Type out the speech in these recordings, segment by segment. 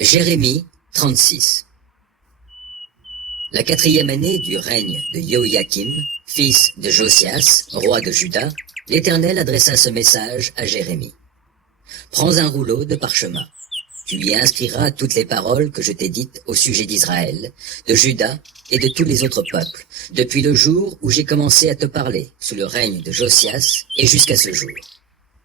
Jérémie 36. La 4e année du règne de Joachim, fils de Josias, roi de Juda, l'Éternel adressa ce message à Jérémie. Prends un rouleau de parchemin. Tu y inscriras toutes les paroles que je t'ai dites au sujet d'Israël, de Juda et de tous les autres peuples, depuis le jour où j'ai commencé à te parler, sous le règne de Josias, et jusqu'à ce jour.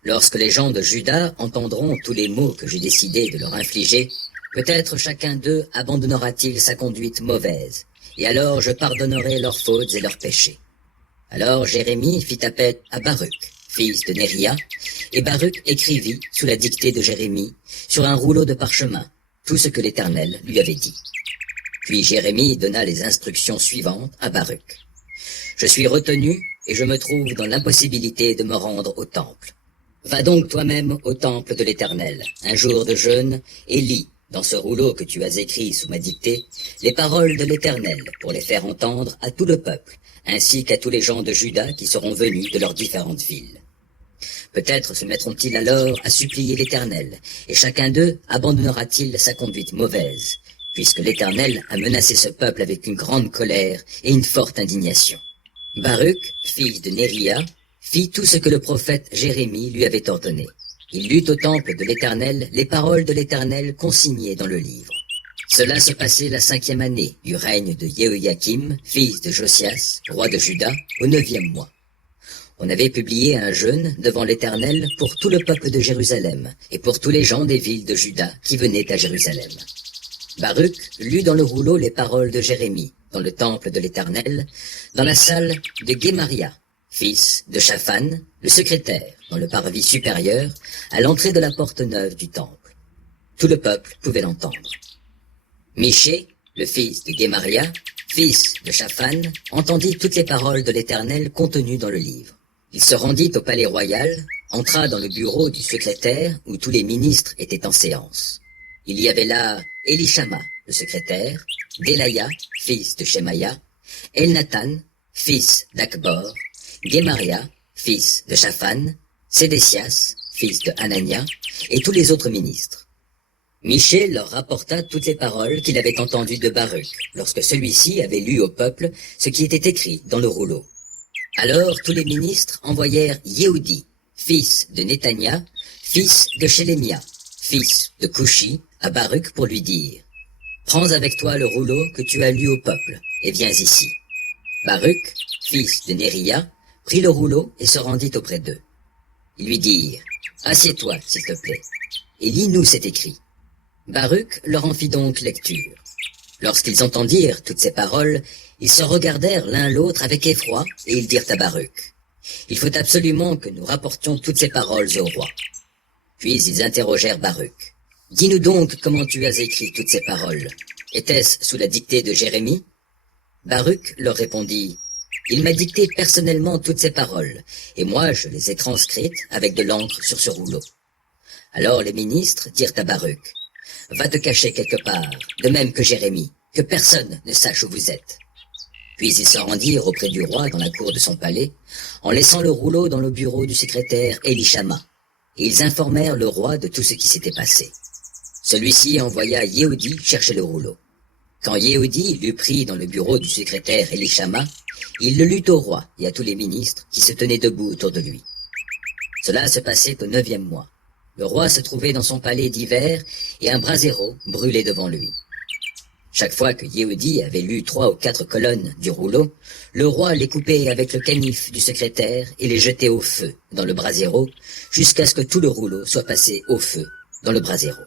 Lorsque les gens de Juda entendront tous les maux que j'ai décidé de leur infliger, peut-être chacun d'eux abandonnera-t-il sa conduite mauvaise, et alors je pardonnerai leurs fautes et leurs péchés. Alors Jérémie fit appel à Baruch, fils de Néria, et Baruch écrivit, sous la dictée de Jérémie, sur un rouleau de parchemin, tout ce que l'Éternel lui avait dit. Puis Jérémie donna les instructions suivantes à Baruch. Je suis retenu, et je me trouve dans l'impossibilité de me rendre au temple. Va donc toi-même au temple de l'Éternel, un jour de jeûne, et lis, dans ce rouleau que tu as écrit sous ma dictée, les paroles de l'Éternel, pour les faire entendre à tout le peuple, ainsi qu'à tous les gens de Juda qui seront venus de leurs différentes villes. Peut-être se mettront-ils alors à supplier l'Éternel, et chacun d'eux abandonnera-t-il sa conduite mauvaise, puisque l'Éternel a menacé ce peuple avec une grande colère et une forte indignation. Baruch, fils de Néria, fit tout ce que le prophète Jérémie lui avait ordonné. Il lut au temple de l'Éternel les paroles de l'Éternel consignées dans le livre. Cela se passait la 5e année du règne de Joachim, fils de Josias, roi de Juda, au 9e mois. On avait publié un jeûne devant l'Éternel pour tout le peuple de Jérusalem et pour tous les gens des villes de Juda qui venaient à Jérusalem. Baruch lut dans le rouleau les paroles de Jérémie, dans le temple de l'Éternel, dans la salle de Guémaria, fils de Shaphan, le secrétaire, dans le parvis supérieur, à l'entrée de la porte neuve du temple. Tout le peuple pouvait l'entendre. Michée, le fils de Guémaria, fils de Shaphan, entendit toutes les paroles de l'Éternel contenues dans le livre. Il se rendit au palais royal, entra dans le bureau du secrétaire où tous les ministres étaient en séance. Il y avait là Élishama, le secrétaire, Delaya, fils de Shemaïa, Elnathan, fils d'Akbor, Guémaria, fils de Shaphan, Sédécias, fils de Hanania, et tous les autres ministres. Michée leur rapporta toutes les paroles qu'il avait entendues de Baruch, lorsque celui-ci avait lu au peuple ce qui était écrit dans le rouleau. Alors tous les ministres envoyèrent Yehudi, fils de Netania, fils de Shelemia, fils de Coushi, à Baruch pour lui dire « Prends avec toi le rouleau que tu as lu au peuple, et viens ici. » Baruch, fils de Néria, prit le rouleau et se rendit auprès d'eux. Ils lui dirent « Assieds-toi, s'il te plaît, et lis-nous cet écrit. » Baruch leur en fit donc lecture. Lorsqu'ils entendirent toutes ces paroles, ils se regardèrent l'un l'autre avec effroi, et ils dirent à Baruch, « Il faut absolument que nous rapportions toutes ces paroles au roi. » Puis ils interrogèrent Baruch, « Dis-nous donc comment tu as écrit toutes ces paroles. Était-ce sous la dictée de Jérémie ?» Baruch leur répondit, « Il m'a dicté personnellement toutes ces paroles, et moi je les ai transcrites avec de l'encre sur ce rouleau. » Alors les ministres dirent à Baruch, « Va te cacher quelque part, de même que Jérémie, que personne ne sache où vous êtes. » Puis ils se rendirent auprès du roi dans la cour de son palais, en laissant le rouleau dans le bureau du secrétaire Élishama, et ils informèrent le roi de tout ce qui s'était passé. Celui-ci envoya Yehudi chercher le rouleau. Quand Yehudi l'eut pris dans le bureau du secrétaire Élishama, il le lut au roi et à tous les ministres qui se tenaient debout autour de lui. Cela se passait au 9e mois. Le roi se trouvait dans son palais d'hiver et un brasero brûlait devant lui. Chaque fois que Yehudi avait lu 3 ou 4 colonnes du rouleau, le roi les coupait avec le canif du secrétaire et les jetait au feu dans le brasero jusqu'à ce que tout le rouleau soit passé au feu dans le brasero.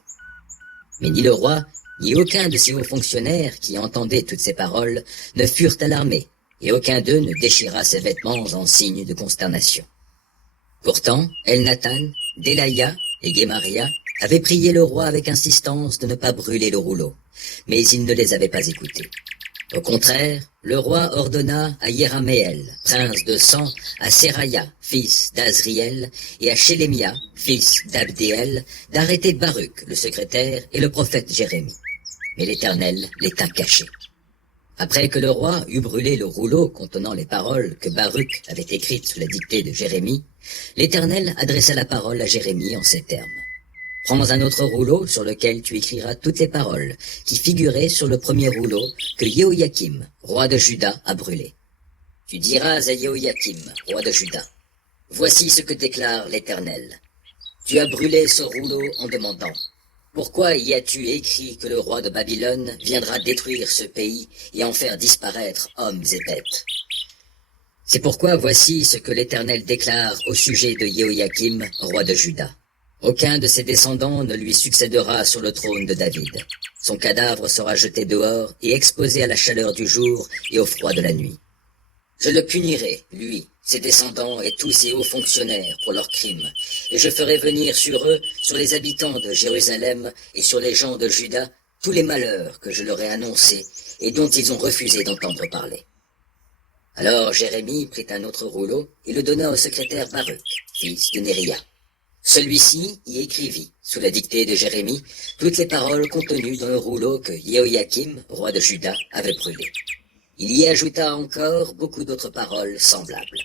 Mais ni le roi, ni aucun de ces hauts fonctionnaires qui entendaient toutes ces paroles ne furent alarmés, et aucun d'eux ne déchira ses vêtements en signe de consternation. Pourtant, Elnathan, Delaya et Guémaria avaient prié le roi avec insistance de ne pas brûler le rouleau, mais il ne les avait pas écoutés. Au contraire, le roi ordonna à Yeraméel, prince de San, à Seraya, fils d'Azriel, et à Shelemia, fils d'Abdéel, d'arrêter Baruch, le secrétaire, et le prophète Jérémie. Mais l'Éternel les tint cachés. Après que le roi eut brûlé le rouleau contenant les paroles que Baruch avait écrites sous la dictée de Jérémie, l'Éternel adressa la parole à Jérémie en ces termes. Prends un autre rouleau sur lequel tu écriras toutes les paroles qui figuraient sur le premier rouleau que Yehoyakim, roi de Juda, a brûlé. Tu diras à Yehoyakim, roi de Juda, « Voici ce que déclare l'Éternel. Tu as brûlé ce rouleau en demandant, « Pourquoi y as-tu écrit que le roi de Babylone viendra détruire ce pays et en faire disparaître hommes et bêtes ?» C'est pourquoi voici ce que l'Éternel déclare au sujet de Yehoyakim, roi de Juda. Aucun de ses descendants ne lui succédera sur le trône de David. Son cadavre sera jeté dehors et exposé à la chaleur du jour et au froid de la nuit. Je le punirai, lui, ses descendants et tous ses hauts fonctionnaires pour leurs crimes, et je ferai venir sur eux, sur les habitants de Jérusalem et sur les gens de Juda, tous les malheurs que je leur ai annoncés et dont ils ont refusé d'entendre parler. Alors Jérémie prit un autre rouleau et le donna au secrétaire Baruch, fils de Néria. Celui-ci y écrivit, sous la dictée de Jérémie, toutes les paroles contenues dans le rouleau que Yehoyakim, roi de Juda, avait brûlé. Il y ajouta encore beaucoup d'autres paroles semblables.